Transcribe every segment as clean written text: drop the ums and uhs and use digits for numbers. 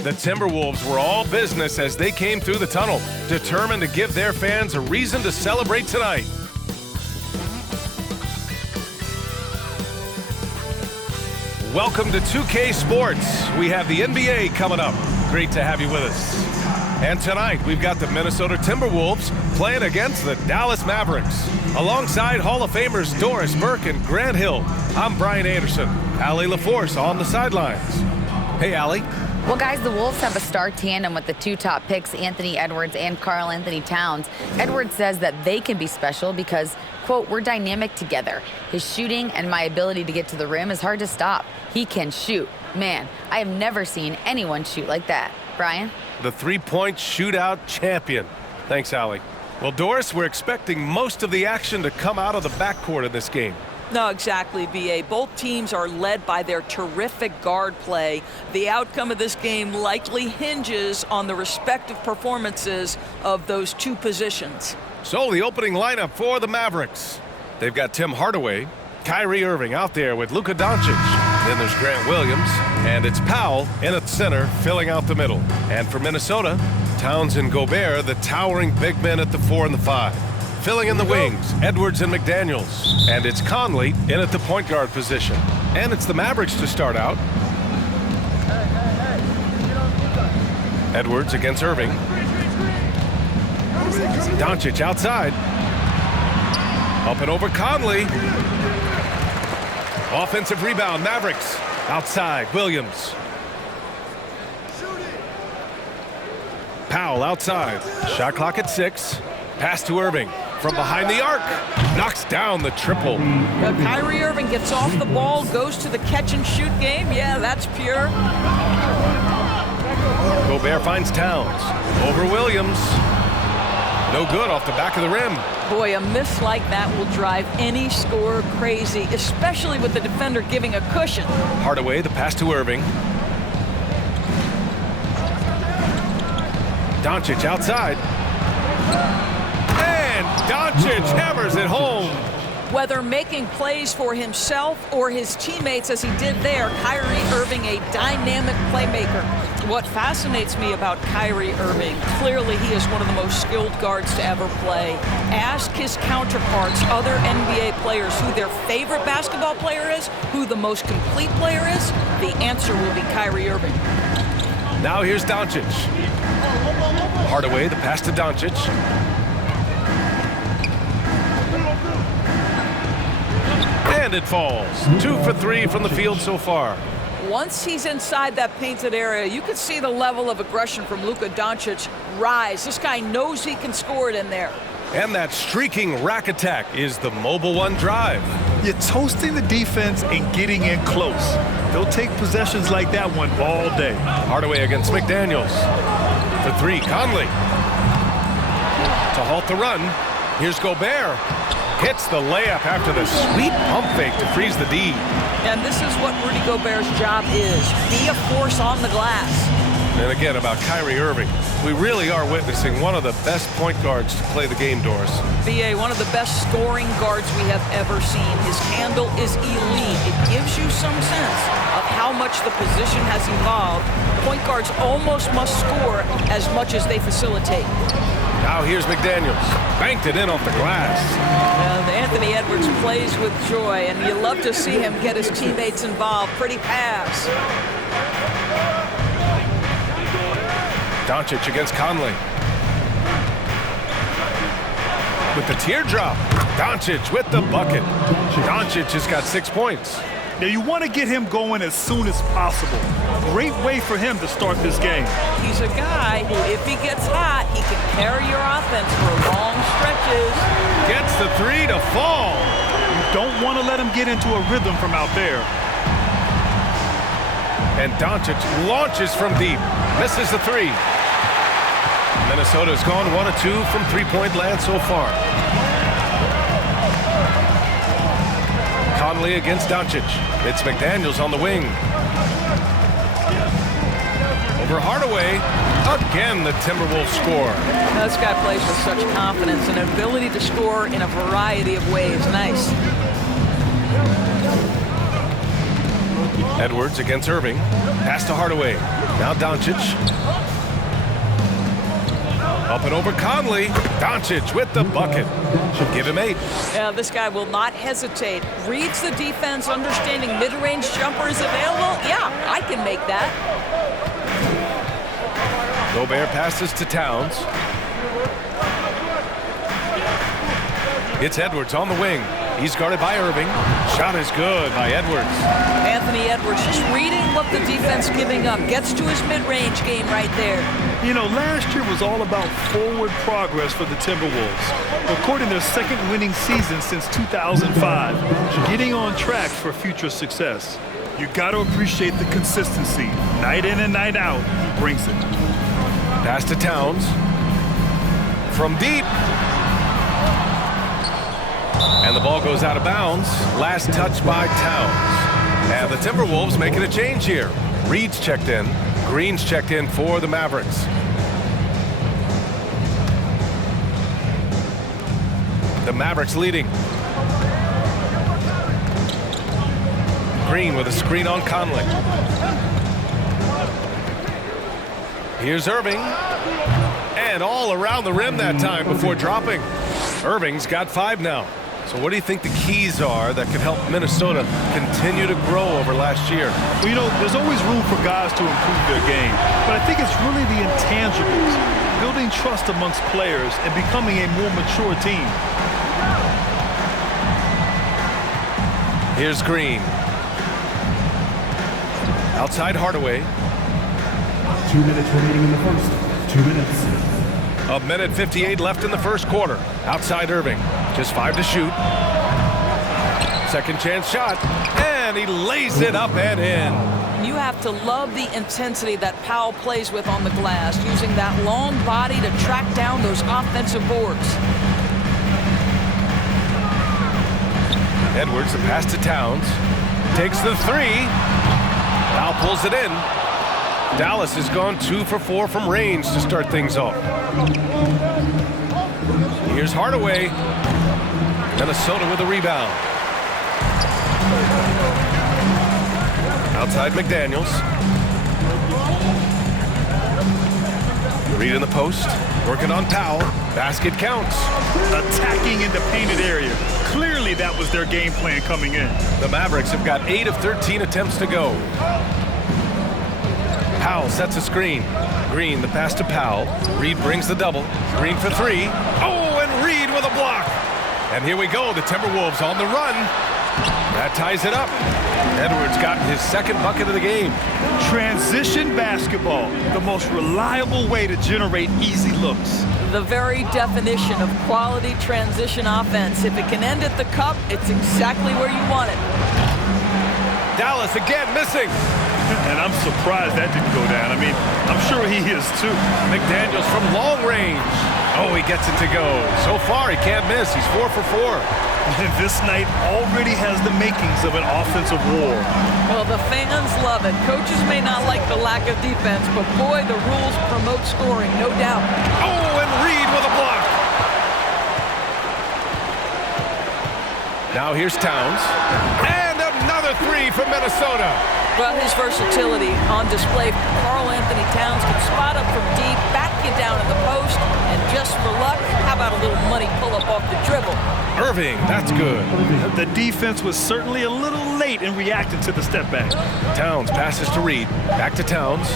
The Timberwolves were all business as they came through the tunnel, determined to give their fans a reason to celebrate tonight. Welcome to 2K Sports. We have the NBA coming up. Great to have you with us. And tonight, we've got the Minnesota Timberwolves playing against the Dallas Mavericks. Alongside Hall of Famers Doris Burke and Grant Hill, I'm Brian Anderson. Allie LaForce on the sidelines. Hey, Allie. Well, guys, the Wolves have a star tandem with the two top picks, Anthony Edwards and Karl Anthony Towns. Edwards says that they can be special because, quote, we're dynamic together. His shooting and my ability to get to the rim is hard to stop. He can shoot. Man, I have never seen anyone shoot like that. Brian? The three-point shootout champion. Thanks, Allie. Well, Doris, we're expecting most of the action to come out of the backcourt in this game. No, exactly, B.A. Both teams are led by their terrific guard play. The outcome of this game likely hinges on the respective performances of those two positions. So the opening lineup for the Mavericks. They've got Tim Hardaway, Kyrie Irving out there with Luka Doncic. Then there's Grant Williams, and it's Powell in at center, filling out the middle. And for Minnesota, Towns and Gobert, the towering big men at the 4 and the 5. Filling in the wings, Edwards and McDaniels. And it's Conley in at the point guard position. And it's the Mavericks to start out. Edwards against Irving. Doncic outside. Up and over Conley. Offensive rebound, Mavericks. Outside, Williams. Powell outside. Shot clock at 6. Pass to Irving. From behind the arc, knocks down the triple. Kyrie Irving gets off the ball, goes to the catch-and-shoot game. Yeah, that's pure. Gobert finds Towns. Over Williams. No good off the back of the rim. Boy, a miss like that will drive any scorer crazy, especially with the defender giving a cushion. Hardaway, the pass to Irving. Doncic outside. Doncic hammers it home. Whether making plays for himself or his teammates as he did there, Kyrie Irving, a dynamic playmaker. What fascinates me about Kyrie Irving, clearly he is one of the most skilled guards to ever play. Ask his counterparts, other NBA players, who their favorite basketball player is, who the most complete player is. The answer will be Kyrie Irving. Now here's Doncic. Hardaway, the pass to Doncic. And it falls. 2 for 3 from the field so far. Once he's inside that painted area, you can see the level of aggression from Luka Doncic rise. This guy knows he can score it in there. And that streaking rack attack is the Mobile One drive. You're toasting the defense and getting in close. They'll take possessions like that one all day. Hardaway against McDaniels. For 3, Conley. To halt the run, here's Gobert. Hits the layup after the sweet pump fake to freeze the D. And this is what Rudy Gobert's job is. Be a force on the glass. And again, about Kyrie Irving. We really are witnessing one of the best point guards to play the game, Doris. B.A., one of the best scoring guards we have ever seen. His handle is elite. It gives you some sense of how much the position has evolved. Point guards almost must score as much as they facilitate. Now here's McDaniels. Banked it in off the glass. Anthony Edwards plays with joy, and you love to see him get his teammates involved. Pretty pass. Doncic against Conley. With the teardrop. Doncic with the bucket. Doncic has got 6 points. Now you want to get him going as soon as possible. Great way for him to start this game. He's a guy who, if he gets hot, he can carry your offense for long stretches. Gets the 3 to fall. You don't want to let him get into a rhythm from out there. And Doncic launches from deep. Misses the 3. Minnesota's gone 1 of 2 from three-point land so far. Conley against Doncic. It's McDaniels on the wing. Over Hardaway. Again, the Timberwolves score. This guy plays with such confidence and an ability to score in a variety of ways. Nice. Edwards against Irving. Pass to Hardaway. Now Doncic. Up and over Conley. Doncic with the bucket. Should give him 8. Yeah, this guy will not hesitate. Reads the defense, understanding mid-range jumper is available. Yeah, I can make that. Gobert passes to Towns. It's Edwards on the wing. He's guarded by Irving. Shot is good by Edwards. Anthony Edwards just reading what the defense giving up. Gets to his mid-range game right there. You know, last year was all about forward progress for the Timberwolves. Recording their second winning season since 2005. Getting on track for future success. You got to appreciate the consistency. Night in and night out, he brings it. Pass to Towns. From deep. And the ball goes out of bounds. Last touch by Towns. And the Timberwolves making a change here. Reed's checked in. Green's checked in for the Mavericks. The Mavericks leading. Green with a screen on Conley. Here's Irving. And all around the rim that time before dropping. Irving's got 5 now. So what do you think the keys are that could help Minnesota continue to grow over last year? Well, you know, there's always room for guys to improve their game. But I think it's really the intangibles. Building trust amongst players and becoming a more mature team. Here's Green. Outside Hardaway. 2 minutes remaining in the first. 2 minutes. A minute 58 left in the first quarter. Outside Irving. Just 5 to shoot. Second chance shot. And he lays it up and in. You have to love the intensity that Powell plays with on the glass, using that long body to track down those offensive boards. Edwards, the pass to Towns. Takes the 3. Powell pulls it in. Dallas has gone 2 for 4 from range to start things off. Here's Hardaway. Minnesota with a rebound. Outside McDaniels. Reed in the post. Working on Powell. Basket counts. Attacking in the painted area. Clearly that was their game plan coming in. The Mavericks have got 8 of 13 attempts to go. Powell sets a screen. Green, the pass to Powell. Reed brings the double. Green for 3. Oh, and Reed with a block. And here we go, the Timberwolves on the run. That ties it up. Edwards got his second bucket of the game. Transition basketball, the most reliable way to generate easy looks. The very definition of quality transition offense. If it can end at the cup, it's exactly where you want it. Dallas again missing. And I'm surprised that didn't go down. I mean, I'm sure he is too. McDaniels from long range. Oh, he gets it to go. So far, he can't miss. He's 4 for 4. And this night already has the makings of an offensive war. Well, the fans love it. Coaches may not like the lack of defense, but boy, the rules promote scoring, no doubt. Oh, and Reed with a block. Now here's Towns. And another 3 from Minnesota. Well, his versatility on display. Karl Anthony Towns can spot up from deep, back you down in the post, and just for luck, how about a little money pull-up off the dribble? Irving, that's good. The defense was certainly a little late in reacting to the step back. Towns passes to Reed. Back to Towns.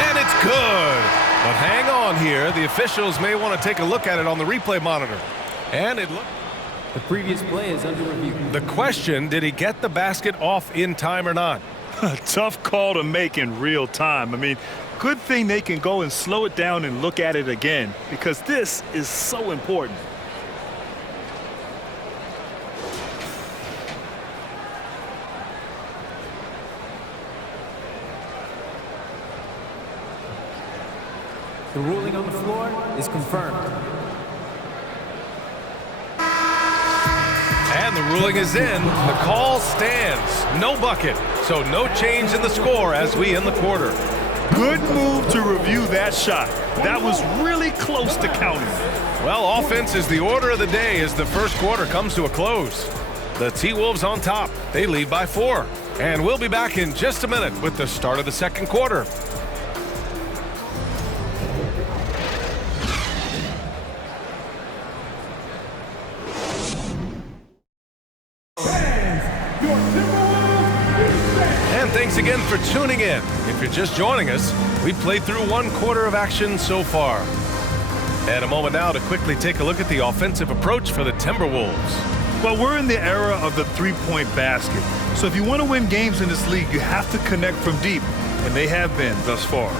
And it's good. But hang on here. The officials may want to take a look at it on the replay monitor. And it looked... The previous play is under review. The question, did he get the basket off in time or not? A tough call to make in real time. I mean, good thing they can go and slow it down and look at it again, because this is so important. The ruling on the floor is confirmed. And the ruling is in. The call stands. No bucket. So no change in the score as we end the quarter. Good move to review that shot. That was really close to counting. Well, offense is the order of the day as the first quarter comes to a close. The T-Wolves on top. They lead by 4. And we'll be back in just a minute with the start of the second quarter. And thanks again for tuning in. If you're just joining us, we've played through 1 quarter of action so far. And a moment now to quickly take a look at the offensive approach for the Timberwolves. Well, we're in the era of the three-point basket. So if you want to win games in this league, you have to connect from deep, and they have been thus far.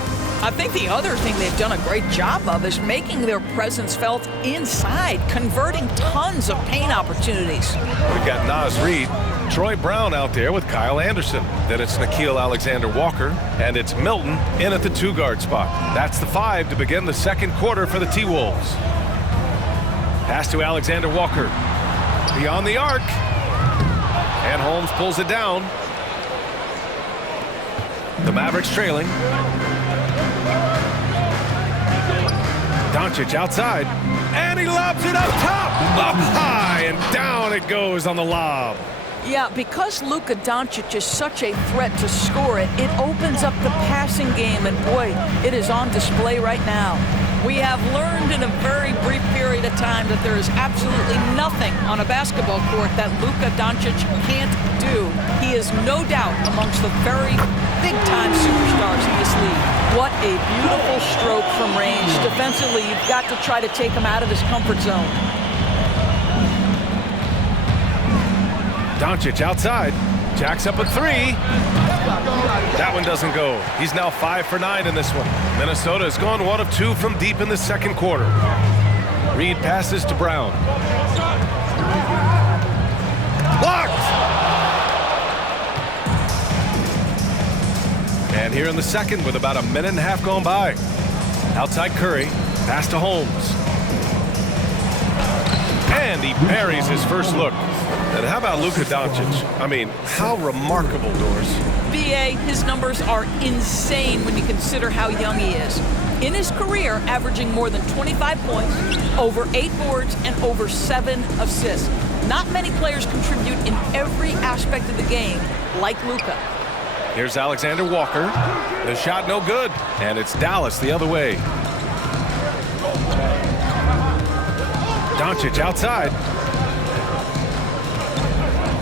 I think the other thing they've done a great job of is making their presence felt inside, converting tons of paint opportunities. We've got Naz Reid, Troy Brown out there with Kyle Anderson. Then it's Nickeil Alexander-Walker, and it's Milton in at the 2-guard spot. That's the 5 to begin the second quarter for the T-Wolves. Pass to Alexander-Walker. Beyond the arc. And Holmes pulls it down. The Mavericks trailing. Doncic outside. And he lobs it up top. Up high and down it goes on the lob. Yeah, because Luka Doncic is such a threat to score it, it opens up the passing game, and boy, it is on display right now. We have learned in a very brief period of time that there is absolutely nothing on a basketball court that Luka Doncic can't do. He is no doubt amongst the very big-time superstars in this league. What a beautiful stroke from range. Defensively, you've got to try to take him out of his comfort zone. Doncic outside. Jacks up a 3. That one doesn't go. He's now 5 for 9 in this one. Minnesota has gone 1 of 2 from deep in the second quarter. Reid passes to Brown. Blocked! And here in the second with about a minute and a half gone by. Outside Curry. Pass to Holmes. And he buries his first look. And how about Luka Doncic? I mean, how remarkable, Doris. BA, his numbers are insane when you consider how young he is. In his career, averaging more than 25 points, over 8 boards, and over 7 assists. Not many players contribute in every aspect of the game like Luka. Here's Alexander Walker. The shot no good. And it's Dallas the other way. Doncic outside.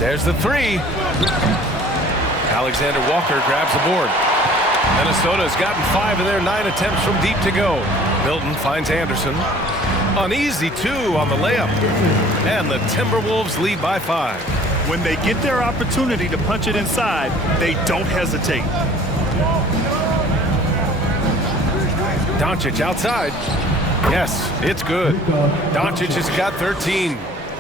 There's the 3. Alexander Walker grabs the board. Minnesota has gotten 5 of their 9 attempts from deep to go. Milton finds Anderson. An easy 2 on the layup. And the Timberwolves lead by 5. When they get their opportunity to punch it inside, they don't hesitate. Doncic outside. Yes, it's good. Doncic has got 13.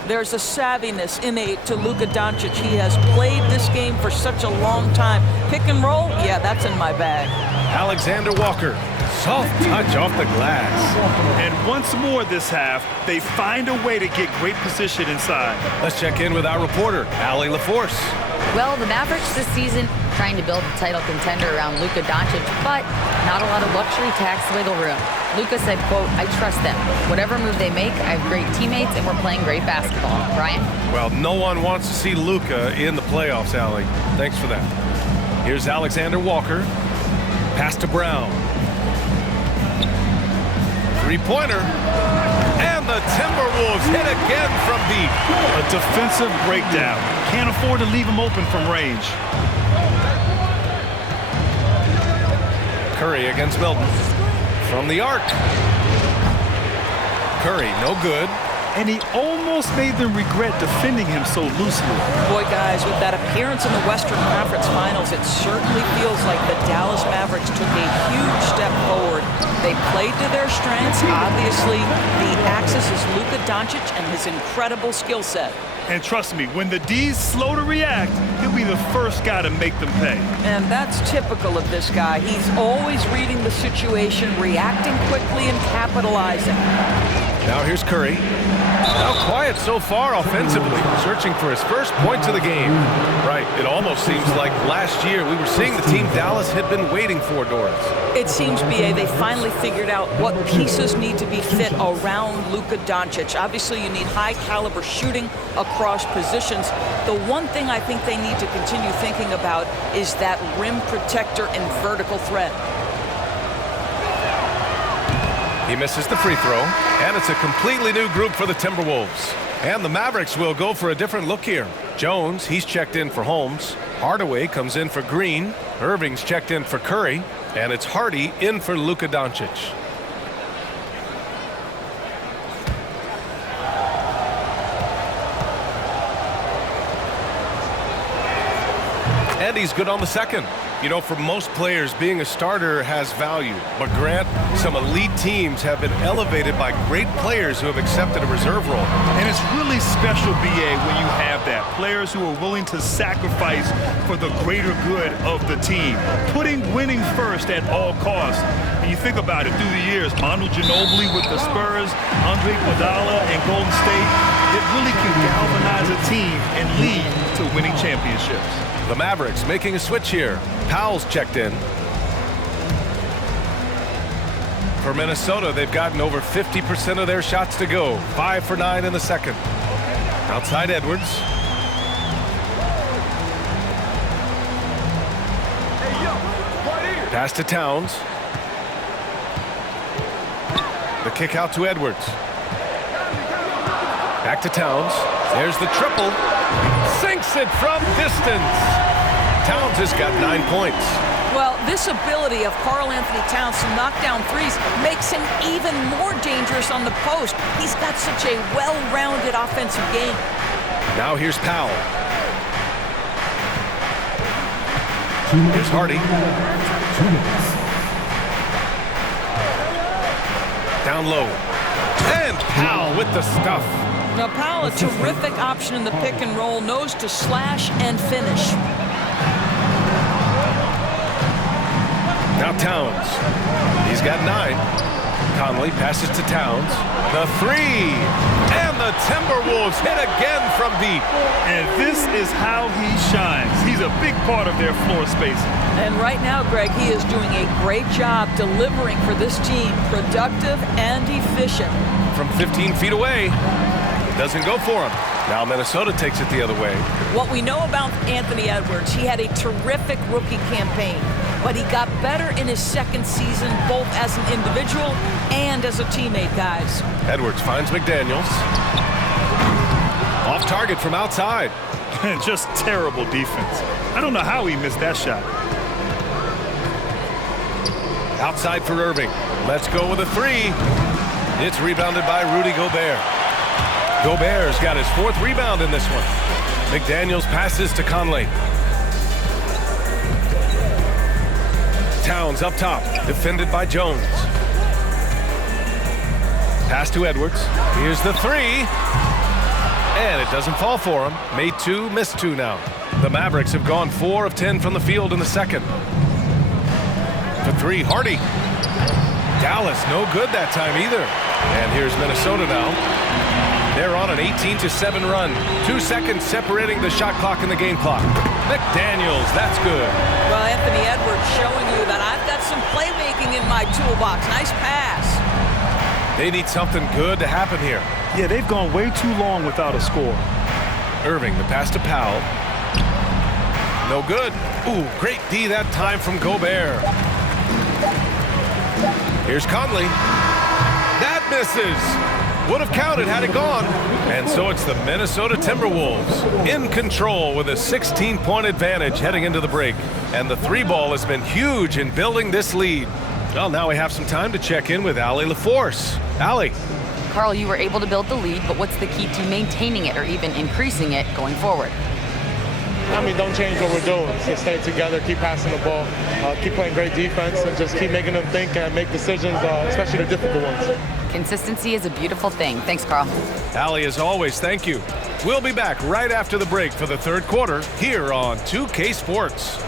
There's a savviness innate to Luka Doncic. He has played this game for such a long time. Pick and roll, yeah, that's in my bag. Alexander Walker, soft touch off the glass. And once more this half, they find a way to get great position inside. Let's check in with our reporter, Allie LaForce. Well, the Mavericks this season trying to build a title contender around Luka Doncic, but not a lot of luxury tax wiggle room. Luka said, quote, "I trust them. Whatever move they make, I have great teammates, and we're playing great basketball." Brian? Well, no one wants to see Luka in the playoffs, Allie. Thanks for that. Here's Alexander Walker. Pass to Brown. 3-pointer. And the Timberwolves hit again from deep. A defensive breakdown. Can't afford to leave him open from range. Curry against Milton. From the arc. Curry, no good. And he almost made them regret defending him so loosely. Boy, guys, with that appearance in the Western Conference Finals, it certainly feels like the Dallas Mavericks took a huge step forward. They played to their strengths. Obviously, the axis is Luka Doncic and his incredible skill set. And trust me, when the D's slow to react, he'll be the first guy to make them pay. And that's typical of this guy. He's always reading the situation, reacting quickly, and capitalizing. Now here's Curry. Now quiet so far offensively, searching for his first points of the game. Right, it almost seems like last year we were seeing the team Dallas had been waiting for, Doris. It seems, B.A., they finally figured out what pieces need to be fit around Luka Doncic. Obviously, you need high-caliber shooting across positions. The one thing I think they need to continue thinking about is that rim protector and vertical threat. He misses the free throw, and it's a completely new group for the Timberwolves. And the Mavericks will go for a different look here. Jones, he's checked in for Holmes. Hardaway comes in for Green. Irving's checked in for Curry. And it's Hardy in for Luka Doncic. And he's good on the second. You know, for most players, being a starter has value. But Grant, some elite teams have been elevated by great players who have accepted a reserve role. And it's really special, B.A., when you have that. Players who are willing to sacrifice for the greater good of the team. Putting winning first at all costs. And you think about it through the years, Manu Ginobili with the Spurs, Andre Iguodala and Golden State, it really can galvanize a team and lead to winning championships. The Mavericks making a switch here. Powell's checked in. For Minnesota, they've gotten over 50% of their shots to go. 5 for 9 in the second. Outside Edwards. Pass to Towns. The kick out to Edwards. Back to Towns. There's the triple. Sinks it from distance. Towns has got 9 points. Well, this ability of Karl-Anthony Towns to knock down threes makes him even more dangerous on the post. He's got such a well-rounded offensive game. Now here's Powell. Here's Hardy. Down low. And Powell with the stuff. Now, Pela, a terrific option in the pick and roll, knows to slash and finish. Now Towns. He's got 9. Conley passes to Towns. The 3. And the Timberwolves hit again from deep. And this is how he shines. He's a big part of their floor spacing. And right now, Greg, he is doing a great job delivering for this team. Productive and efficient. From 15 feet away. Doesn't go for him. Now Minnesota takes it the other way. What we know about Anthony Edwards, he had a terrific rookie campaign, but he got better in his second season, both as an individual and as a teammate, guys. Edwards finds McDaniels. Off target from outside. Just terrible defense. I don't know how he missed that shot. Outside for Irving. Let's go with a 3. It's rebounded by Rudy Gobert. Gobert's got his 4th rebound in this one. McDaniels passes to Conley. Towns up top, defended by Jones. Pass to Edwards. Here's the 3. And it doesn't fall for him. Made 2, missed 2 now. The Mavericks have gone 4 of 10 from the field in the second. For 3, Hardy. Dallas, no good that time either. And here's Minnesota now. They're on an 18-7 run. 2 seconds separating the shot clock and the game clock. McDaniels, that's good. Well, Anthony Edwards showing you that I've got some playmaking in my toolbox. Nice pass. They need something good to happen here. Yeah, they've gone way too long without a score. Irving, the pass to Powell. No good. Ooh, great D that time from Gobert. Here's Conley. That misses. Would have counted had it gone. And so it's the Minnesota Timberwolves in control with a 16-point advantage heading into the break. And the 3-ball has been huge in building this lead. Well, now we have some time to check in with Allie LaForce. Allie. Carl, you were able to build the lead, but what's the key to maintaining it or even increasing it going forward? I mean, don't change what we're doing. Just stay together, keep passing the ball, keep playing great defense, and just keep making them think and make decisions, especially the difficult ones. Consistency is a beautiful thing. Thanks, Carl. Allie, as always, thank you. We'll be back right after the break for the third quarter here on 2K Sports.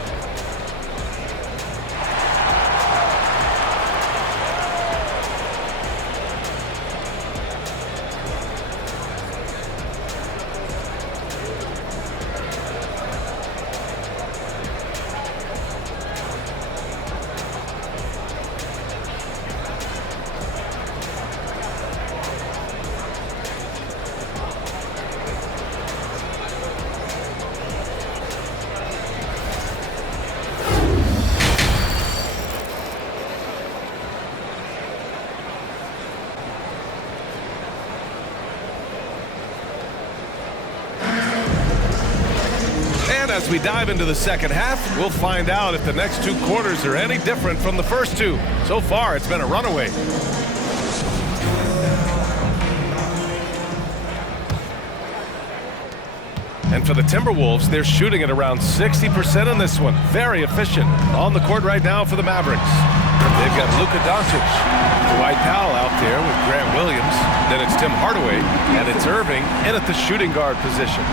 As we dive into the second half, we'll find out if the next 2 quarters are any different from the first 2. So far, it's been a runaway. And for the Timberwolves, they're shooting at around 60% in this one. Very efficient. On the court right now for the Mavericks. They've got Luka Doncic, Dwight Powell out there with Grant Williams. Then it's Tim Hardaway, and it's Irving in at the shooting guard position.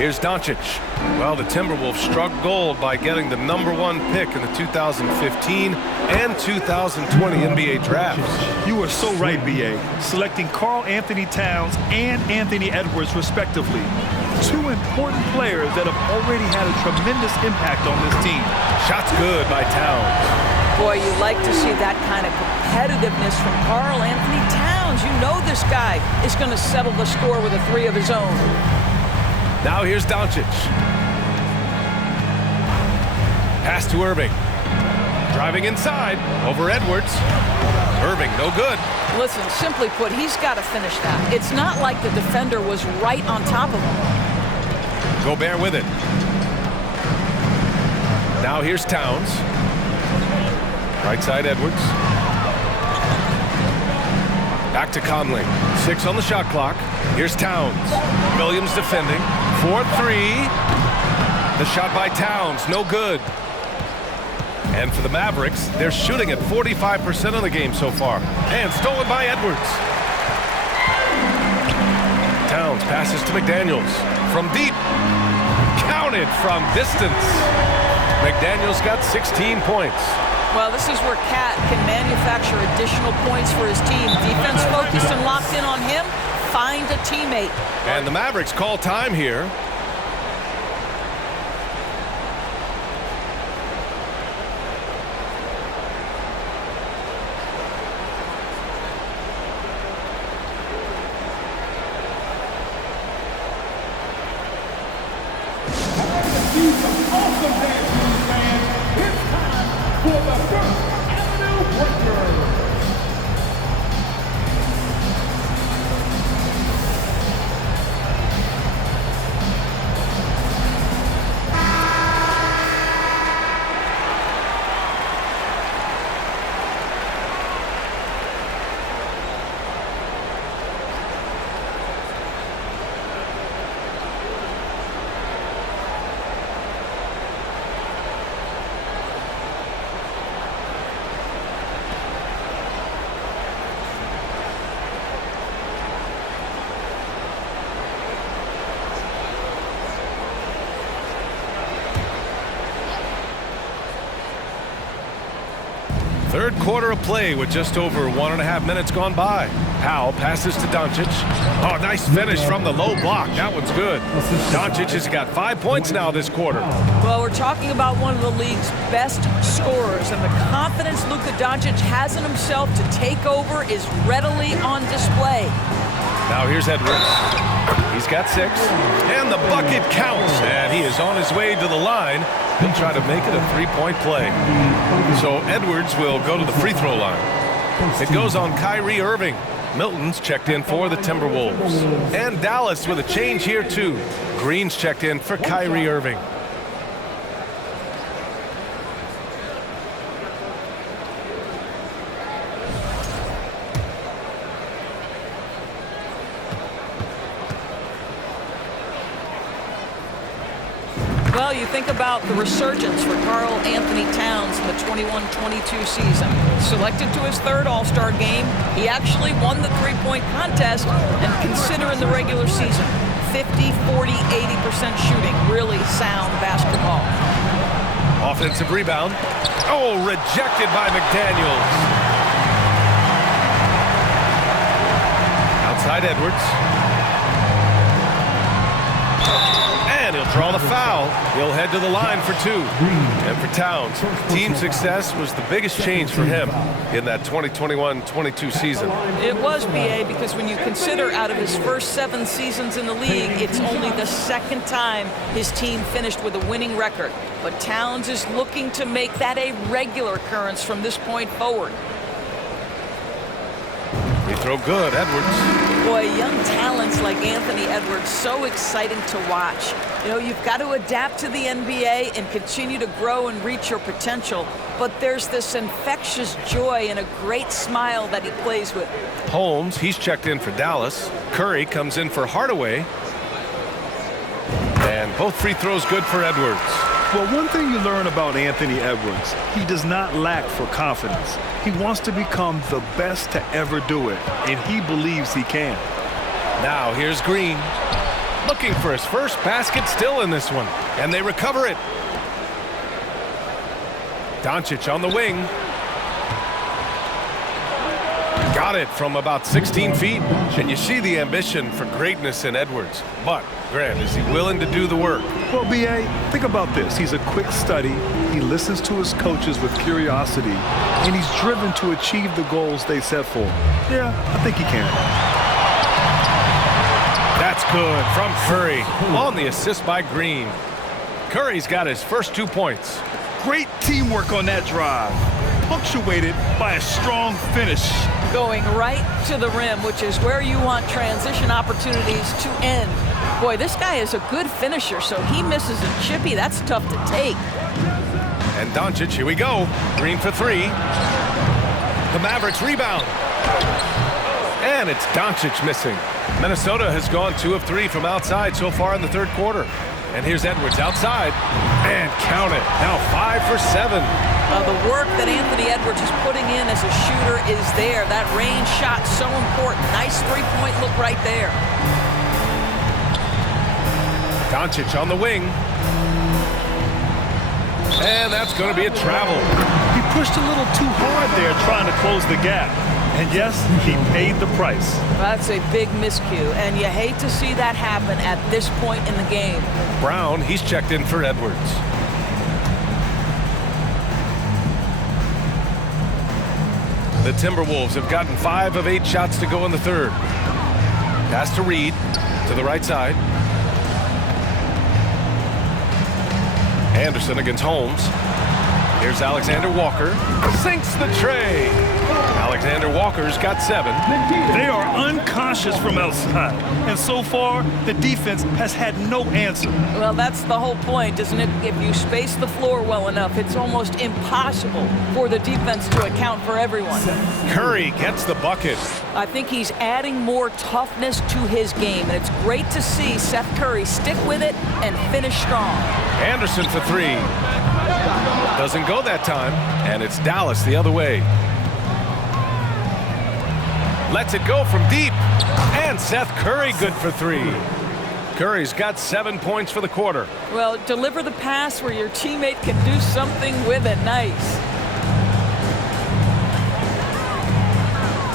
Here's Doncic. Well, the Timberwolves struck gold by getting the #1 pick in the 2015 and 2020 NBA drafts. You are so right, B.A. Selecting Karl Anthony Towns and Anthony Edwards, respectively. 2 important players that have already had a tremendous impact on this team. Shots good by Towns. Boy, you like to see that kind of competitiveness from Karl Anthony Towns. You know this guy is going to settle the score with a 3 of his own. Now here's Doncic. Pass to Irving. Driving inside over Edwards. Irving, no good. Listen, simply put, he's got to finish that. It's not like the defender was right on top of him. Gobert with it. Now here's Towns. Right side Edwards. Back to Conley. 6 on the shot clock. Here's Towns. Williams defending. 4-3. The shot by Towns, no good. And for the Mavericks, they're shooting at 45% of the game so far. And stolen by Edwards. Towns passes to McDaniels. From deep. Counted from distance. McDaniels got 16 points. Well, this is where Cat can manufacture additional points for his team. Defense focused and locked in on him. Find a teammate. And the Mavericks call time here. Third quarter of play with just over 1.5 minutes gone by. Powell passes to Doncic. Oh, nice finish from the low block. That one's good. Doncic has got 5 points now this quarter. Well, we're talking about one of the league's best scorers, and the confidence Luka Doncic has in himself to take over is readily on display. Now here's Edwards. He's got 6. And the bucket counts. And he is on his way to the line. He'll try to make it a 3-point play. So Edwards will go to the free throw line. It goes on Kyrie Irving. Milton's checked in for the Timberwolves. And Dallas with a change here too. Green's checked in for Kyrie Irving. Well, you think about the resurgence for Karl Anthony Towns in the 21-22 season. Selected to his 3rd All-Star game, he actually won the 3-point contest, and considering the regular season, 50, 40, 80% shooting. Really sound basketball. Offensive rebound. Oh, rejected by McDaniels. Outside Edwards. And he'll draw the foul. He'll head to the line for 2. And for Towns, team success was the biggest change for him in that 2021-22 season. It was, B.A., because when you consider out of his first 7 seasons in the league, it's only the 2nd time his team finished with a winning record. But Towns is looking to make that a regular occurrence from this point forward. He throw good, Edwards. Boy, young talents like Anthony Edwards, so exciting to watch. You know, you've got to adapt to the NBA and continue to grow and reach your potential. But there's this infectious joy and a great smile that he plays with. Holmes, he's checked in for Dallas. Curry comes in for Hardaway. And both free throws good for Edwards. Well, one thing you learn about Anthony Edwards, he does not lack for confidence. He wants to become the best to ever do it, and he believes he can. Now here's Green. Looking for his first basket still in this one. And they recover it. Doncic on the wing. Got it from about 16 feet. And you see the ambition for greatness in Edwards. But, Grant, is he willing to do the work? Well, B.A., think about this. He's a quick study. He listens to his coaches with curiosity. And he's driven to achieve the goals they set for him. Yeah, I think he can. That's good from Curry on the assist by Green. Curry's got his first 2 points. Great teamwork on that drive, punctuated by a strong finish. Going right to the rim, which is where you want transition opportunities to end. Boy, this guy is a good finisher, so he misses a chippy. That's tough to take. And Doncic, here we go. Green for three. The Mavericks rebound. And it's Doncic missing. Minnesota has gone 2 of 3 from outside so far in the third quarter. And here's Edwards outside. And count it. Now 5 for 7. The work that Anthony Edwards is putting in as a shooter is there. That range shot so important. Nice three-point look right there. Doncic on the wing. And that's going to be a travel. He pushed a little too hard there trying to close the gap. And yes, he paid the price. That's a big miscue, and you hate to see that happen at this point in the game. Brown, he's checked in for Edwards. The Timberwolves have gotten 5 of 8 shots to go in the third. Pass to Reed, to the right side. Anderson against Holmes. Here's Alexander Walker. Sinks the tray. Alexander Walker's got 7. They are unconscious from outside. And so far, the defense has had no answer. Well, that's the whole point, isn't it? If you space the floor well enough, it's almost impossible for the defense to account for everyone. Curry gets the bucket. I think he's adding more toughness to his game, and it's great to see Seth Curry stick with it and finish strong. Anderson for 3. Doesn't go that time, and it's Dallas the other way. Lets it go from deep, and Seth Curry good for 3. Curry's got 7 points for the quarter. Well, deliver the pass where your teammate can do something with it. Nice.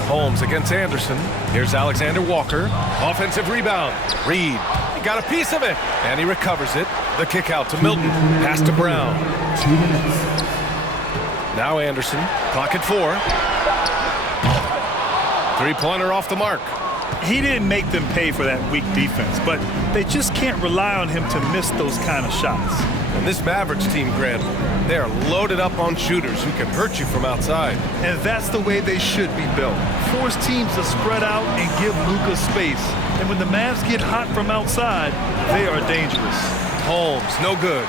Holmes against Anderson. Here's Alexander Walker. Offensive rebound. Reed. He got a piece of it, and he recovers it. The kick out to Milton. Pass to Brown. 2 minutes. Now Anderson. Clock at 4. Three-pointer off the mark. He didn't make them pay for that weak defense, but they just can't rely on him to miss those kind of shots. And this Mavericks team, Grant, they are loaded up on shooters who can hurt you from outside. And that's the way they should be built. Force teams to spread out and give Luka space. And when the Mavs get hot from outside, they are dangerous. Holmes, no good.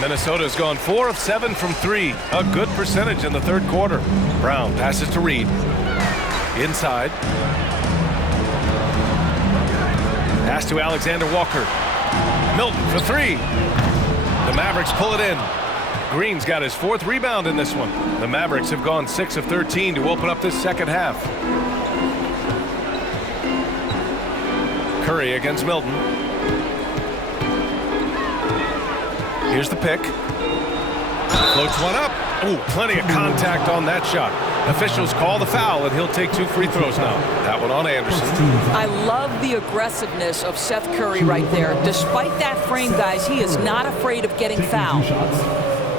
Minnesota's gone 4 of 7 from 3. A good percentage in the third quarter. Brown passes to Reed. Inside. Pass to Alexander Walker. Milton for 3. The Mavericks pull it in. Green's got his 4th rebound in this one. The Mavericks have gone 6 of 13 to open up this second half. Curry against Milton. Here's the pick. Floats one up. Ooh, plenty of contact on that shot. Officials call the foul, and he'll take 2 free throws now. That one on Anderson. I love the aggressiveness of Seth Curry right there. Despite that frame, guys, he is not afraid of getting fouled.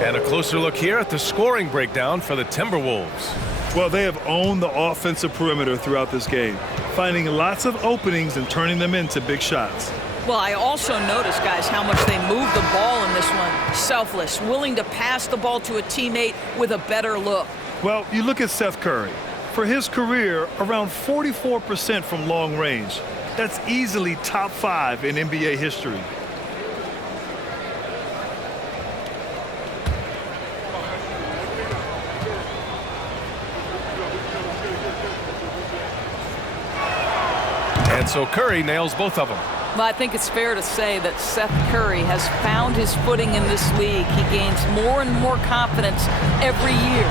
And a closer look here at the scoring breakdown for the Timberwolves. Well, they have owned the offensive perimeter throughout this game, finding lots of openings and turning them into big shots. Well, I also noticed, guys, how much they moved the ball in this one. Selfless, willing to pass the ball to a teammate with a better look. Well, you look at Seth Curry. For his career, around 44% from long range. That's easily top 5 in NBA history. And so Curry nails both of them. Well, I think it's fair to say that Seth Curry has found his footing in this league. He gains more and more confidence every year.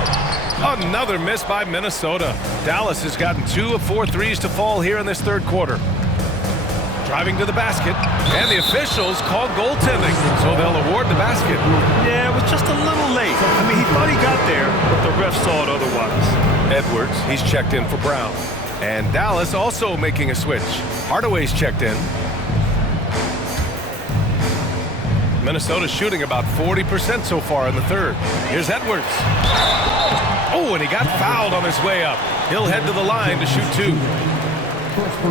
Another miss by Minnesota. Dallas has gotten 2 of 4 threes to fall here in this third quarter. Driving to the basket, and the officials called goaltending, so they'll award the basket. Yeah, it was just a little late. I mean, he thought he got there, but the ref saw it otherwise. Edwards, he's checked in for Brown. And Dallas also making a switch. Hardaway's checked in. Minnesota's shooting about 40% so far in the third. Here's Edwards. Oh, and he got fouled on his way up. He'll head to the line to shoot 2.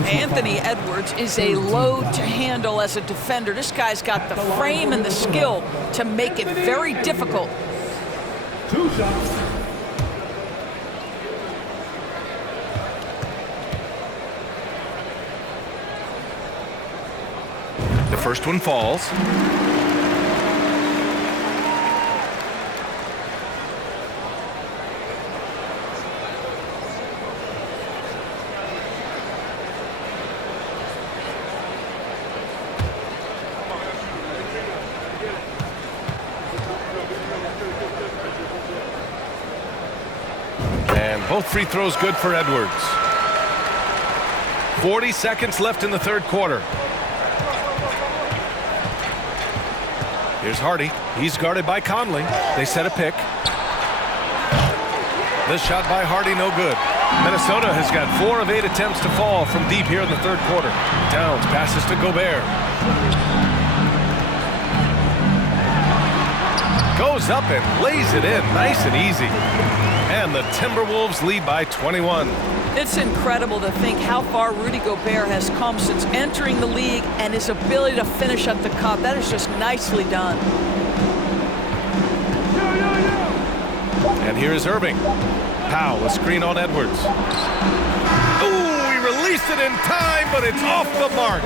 Anthony Edwards is a load to handle as a defender. This guy's got the frame and the skill to make it very difficult. 2 shots. The first one falls. And both free throws good for Edwards. 40 seconds left in the third quarter. Here's Hardy. He's guarded by Conley. They set a pick. The shot by Hardy, no good. Minnesota has got 4 of 8 attempts to fall from deep here in the third quarter. Towns passes to Gobert. Goes up and lays it in nice and easy. And the Timberwolves lead by 21. It's incredible to think how far Rudy Gobert has come since entering the league and his ability to finish at the cup. That is just nicely done. And here is Irving. Powell, a screen on Edwards. Ooh, he released it in time, but it's off the mark.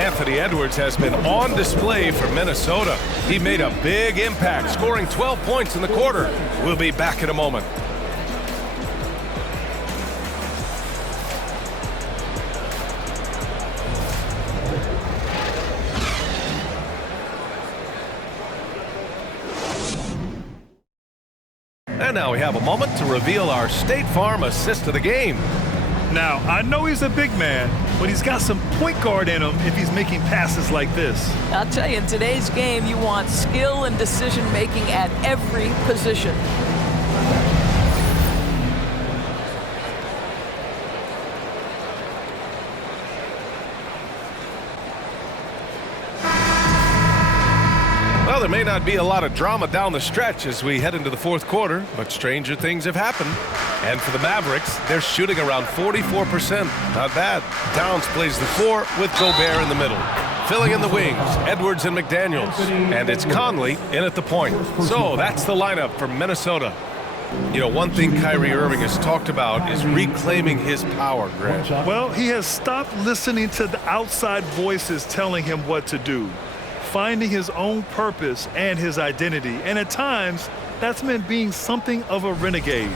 Anthony Edwards has been on display for Minnesota. He made a big impact, scoring 12 points in the quarter. We'll be back in a moment. And now we have a moment to reveal our State Farm assist of the game. Now, I know he's a big man, but he's got some point guard in him if he's making passes like this. I'll tell you, in today's game, you want skill and decision-making at every position. Well, there may not be a lot of drama down the stretch as we head into the fourth quarter, but stranger things have happened. And for the Mavericks, they're shooting around 44%. Not bad. Towns plays the 4 with Gobert in the middle. Filling in the wings, Edwards and McDaniels. And it's Conley in at the point. So that's the lineup for Minnesota. You know, one thing Kyrie Irving has talked about is reclaiming his power, Grant. Well, he has stopped listening to the outside voices telling him what to do, finding his own purpose and his identity. And at times, that's meant being something of a renegade.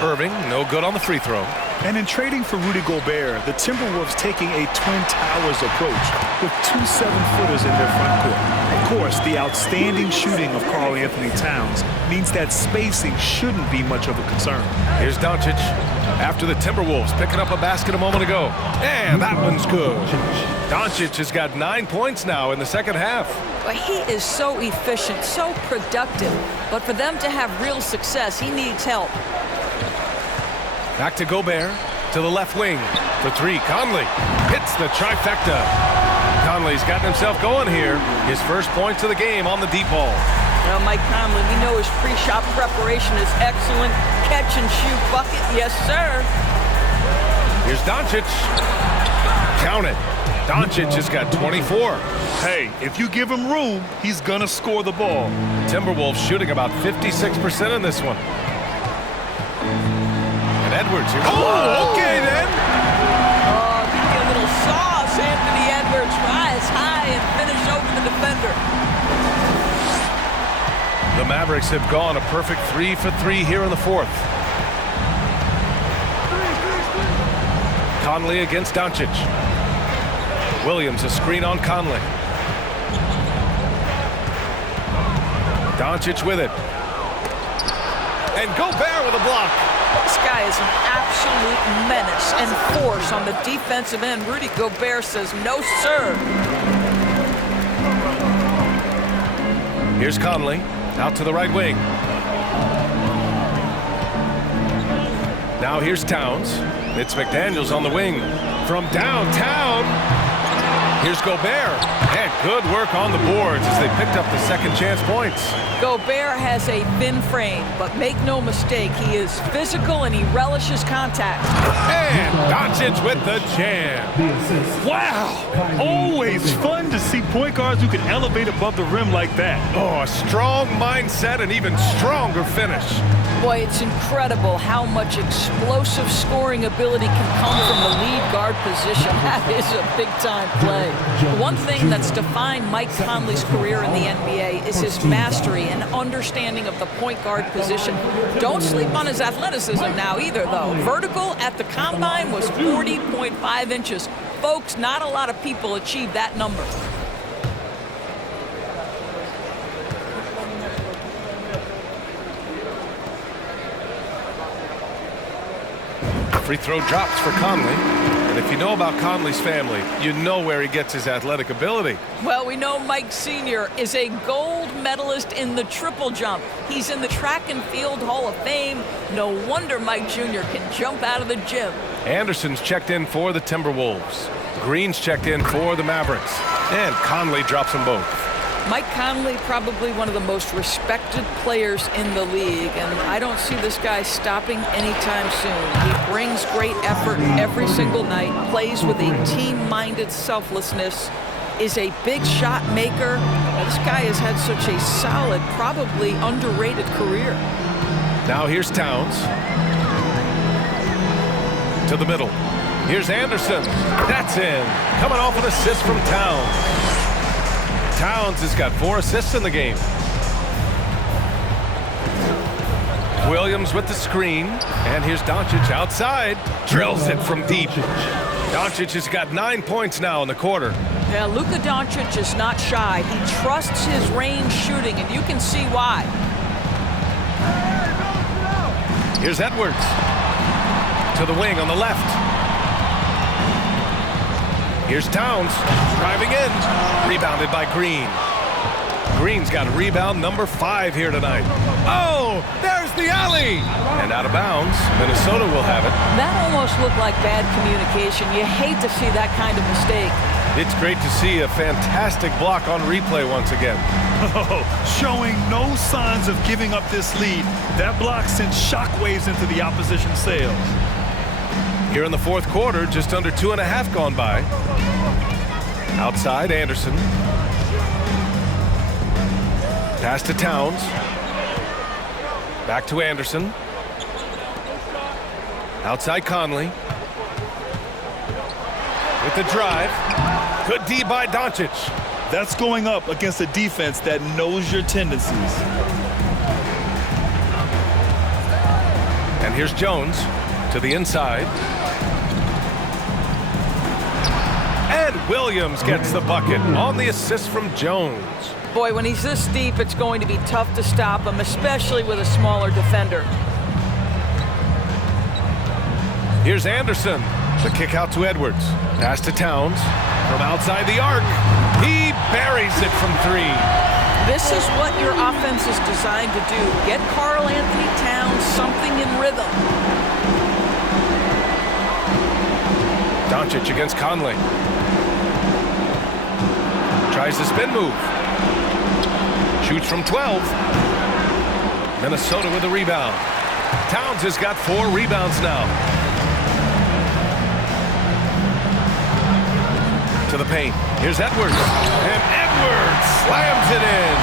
Irving, no good on the free throw. And in trading for Rudy Gobert, the Timberwolves taking a Twin Towers approach with 2 7-footers in their front court. Of course, the outstanding shooting of Karl Anthony Towns means that spacing shouldn't be much of a concern. Here's Doncic after the Timberwolves picking up a basket a moment ago. And that one's good. Doncic has got 9 points now in the second half. But he is so efficient, so productive. But for them to have real success, he needs help. Back to Gobert, to the left wing. For 3, Conley hits the trifecta. Conley's gotten himself going here. His first points of the game on the deep ball. Well, Mike Conley, we know his pre-shot preparation is excellent. Catch and shoot bucket, yes, sir. Here's Doncic. Count it. Doncic has got 24. Hey, if you give him room, he's going to score the ball. Timberwolves shooting about 56% in this one. And Edwards here. Oh, okay then. Oh, give me a little sauce. Anthony Edwards rise high and finish over the defender. The Mavericks have gone a perfect 3 for 3 here in the fourth. Conley against Doncic. Williams a screen on Conley. Doncic with it. And Gobert with a block. This guy is an absolute menace and force on the defensive end. Rudy Gobert says no, sir. Here's Conley out to the right wing. Now here's Towns. It's McDaniels on the wing from downtown. Here's Gobert. And good work on the boards as they picked up the second chance points. Gobert has a thin frame, but make no mistake, he is physical and he relishes contact. And Doncic with the jam. Wow! Always fun to see point guards who can elevate above the rim like that. Oh, a strong mindset and even stronger finish. Boy, it's incredible how much explosive scoring ability can come from the lead guard position. That is a big-time play. One thing that's defined Mike Conley's career in the NBA is his mastery and understanding of the point guard position. Don't sleep on his athleticism now either, though. Vertical at the combine was 40.5 inches. Folks, not a lot of people achieve that number. Free throw drops for Conley. And if you know about Conley's family, you know where he gets his athletic ability. Well, we know Mike Sr. is a gold medalist in the triple jump. He's in the track and field Hall of Fame. No wonder Mike Jr. can jump out of the gym. Anderson's checked in for the Timberwolves. Green's checked in for the Mavericks. And Conley drops them both. Mike Conley, probably one of the most respected players in the league, and I don't see this guy stopping anytime soon. He brings great effort every single night, plays with a team-minded selflessness, is a big shot maker. This guy has had such a solid, probably underrated career. Now here's Towns. To the middle. Here's Anderson. That's in. Coming off an assist from Towns. Towns has got 4 assists in the game. Williams with the screen. And here's Doncic outside. Drills it from deep. Doncic has got 9 points now in the quarter. Yeah, Luka Doncic is not shy. He trusts his range shooting, and you can see why. Here's Edwards. To the wing on the left. Here's Towns, driving in, rebounded by Green. Green's got rebound number 5 here tonight. Oh, there's the alley! And out of bounds, Minnesota will have it. That almost looked like bad communication. You hate to see that kind of mistake. It's great to see a fantastic block on replay once again. Oh, showing no signs of giving up this lead. That block sent shockwaves into the opposition sails. Here in the fourth quarter, just under 2.5 gone by. Outside, Anderson. Pass to Towns. Back to Anderson. Outside Conley. With the drive. Good D by Doncic. That's going up against a defense that knows your tendencies. And here's Jones to the inside. And Williams gets the bucket on the assist from Jones. Boy, when he's this deep, it's going to be tough to stop him, especially with a smaller defender. Here's Anderson. The kick out to Edwards. Pass to Towns. From outside the arc. He buries it from 3. This is what your offense is designed to do. Get Karl Anthony Towns something in rhythm. Doncic against Conley. Tries the spin move. Shoots from 12. Minnesota with a rebound. Towns has got 4 rebounds now. To the paint. Here's Edwards. And Edwards slams it in.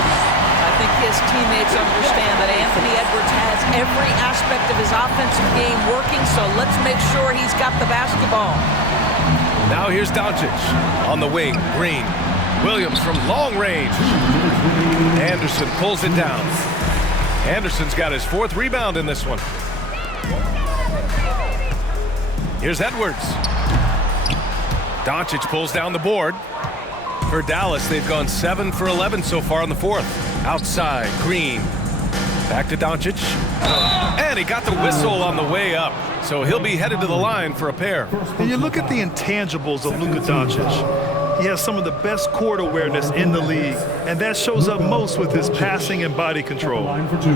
I think his teammates understand that Anthony Edwards has every aspect of his offensive game working, so let's make sure he's got the basketball. Now here's Doncic on the wing. Green. Williams from long range. Anderson pulls it down. Anderson's got his 4th rebound in this one. Here's Edwards. Doncic pulls down the board. For Dallas, they've gone 7 for 11 so far in the 4th. Outside, Green. Back to Doncic. And he got the whistle on the way up. So he'll be headed to the line for a pair. And you look at the intangibles of Luka Doncic. He has some of the best court awareness in the league, and that shows up most with his passing and body control. Line for 2.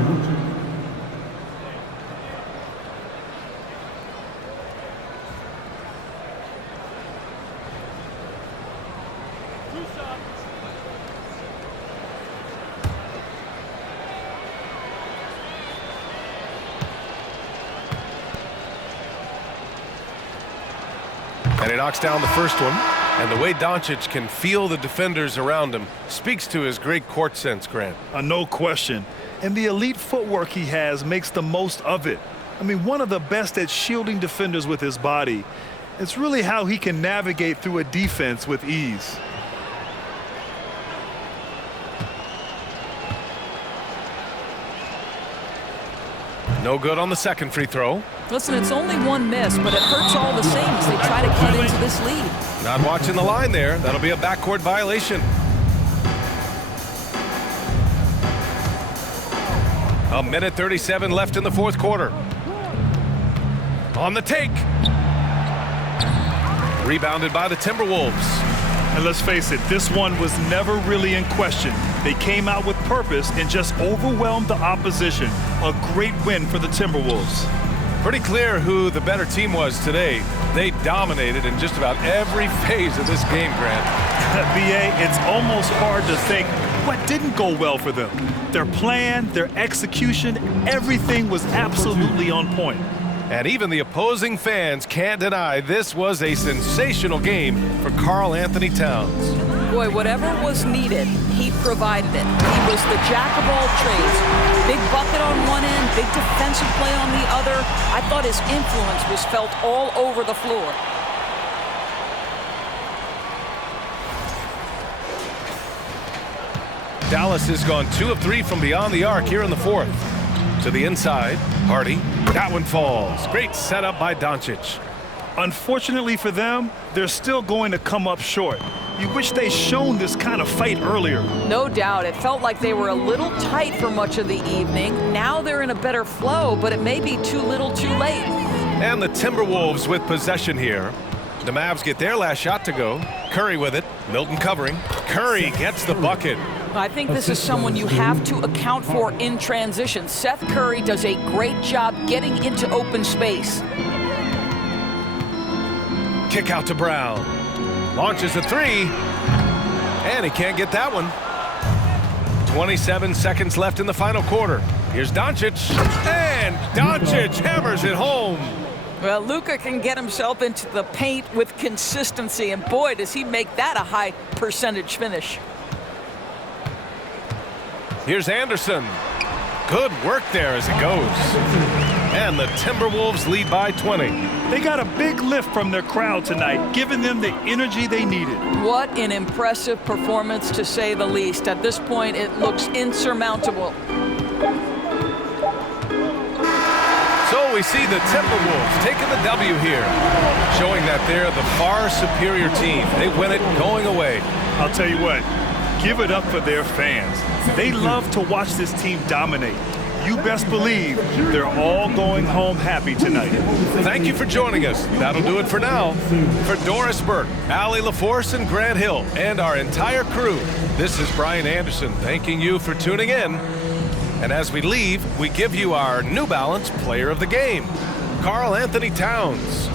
And he knocks down the first one. And the way Doncic can feel the defenders around him speaks to his great court sense, Grant. No question. And the elite footwork he has makes the most of it. I mean, one of the best at shielding defenders with his body. It's really how he can navigate through a defense with ease. No good on the second free throw. Listen, it's only one miss, but it hurts all the same as they try to cut into this lead. Not watching the line there. That'll be a backcourt violation. A minute 37 left in the 4th quarter. On the take. Rebounded by the Timberwolves. And let's face it, this one was never really in question. They came out with purpose and just overwhelmed the opposition. A great win for the Timberwolves. Pretty clear who the better team was today. They dominated in just about every phase of this game, Grant. BA, it's almost hard to think what didn't go well for them. Their plan, their execution, everything was absolutely on point. And even the opposing fans can't deny this was a sensational game for Karl Anthony Towns. Boy, whatever was needed, he provided it. He was the jack of all trades. Big bucket on one end, big defensive play on the other. I thought his influence was felt all over the floor. Dallas has gone 2 of 3 from beyond the arc here in the 4th. To the inside, Hardy. That one falls. Great setup by Doncic. Unfortunately for them, they're still going to come up short. You wish they'd shown this kind of fight earlier. No doubt. It felt like they were a little tight for much of the evening. Now they're in a better flow, but it may be too little too late. And the Timberwolves with possession here. The Mavs get their last shot to go. Curry with it. Milton covering. Curry gets the bucket. I think this is someone you have to account for in transition. Seth Curry does a great job getting into open space. Kick out to Brown. Launches a 3. And he can't get that one. 27 seconds left in the final quarter. Here's Doncic. And Doncic hammers it home. Well, Luka can get himself into the paint with consistency, and boy, does he make that a high percentage finish. Here's Anderson. Good work there as it goes. And the Timberwolves lead by 20. They got a big lift from their crowd tonight, giving them the energy they needed. What an impressive performance, to say the least. At this point, it looks insurmountable. So we see the Timberwolves taking the W here, showing that they're the far superior team. They win it going away. I'll tell you what, give it up for their fans. They love to watch this team dominate. You best believe they're all going home happy tonight. Thank you for joining us. That'll do it for now. For Doris Burke, Allie LaForce, and Grant Hill, and our entire crew, this is Brian Anderson thanking you for tuning in. And as we leave, we give you our New Balance Player of the Game, Karl Anthony Towns.